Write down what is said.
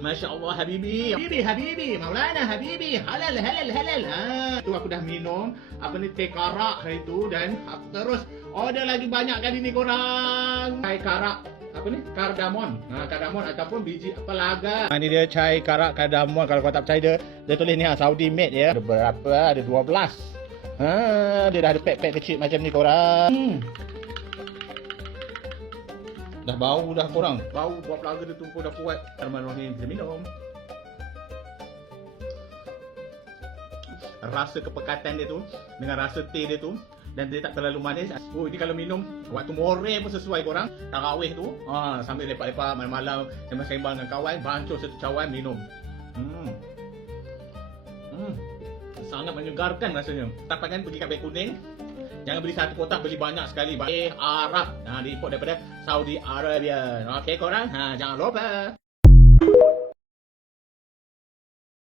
Masya Allah Habibi. Habibi. Maulana Habibi. Halal. Tu aku dah minum teh karak hari tu dan terus order lagi banyak kali ni korang. Chai karak kardamon. Kardamon ataupun biji pelaga. Ini dia chai karak kardamon. Kalau kau tak percaya dia tulis ni Saudi made ya. Ada berapa? Ada 12. Dia dah ada pack-pack kecil macam ni korang. Dah bau dah korang. Bau buah pelaga dia tumpul dah kuat. Bismillahirrahmanirrahim. Kita minum. Rasa kepekatan dia tu dengan rasa teh dia tu dan dia tak terlalu manis. Oh, ini kalau minum waktu more pun sesuai korang. Tarawih tu, sambil lepak-lepak malam-malam sembang-sembang dengan kawan, bancur satu cawan minum. Sangat menyegarkan rasanya. Tapakan pergi kat Beg Kuning. Jangan beli satu kotak, beli banyak sekali. Arab. Diimport daripada Saudi Arabia. Okey korang, jangan lupa.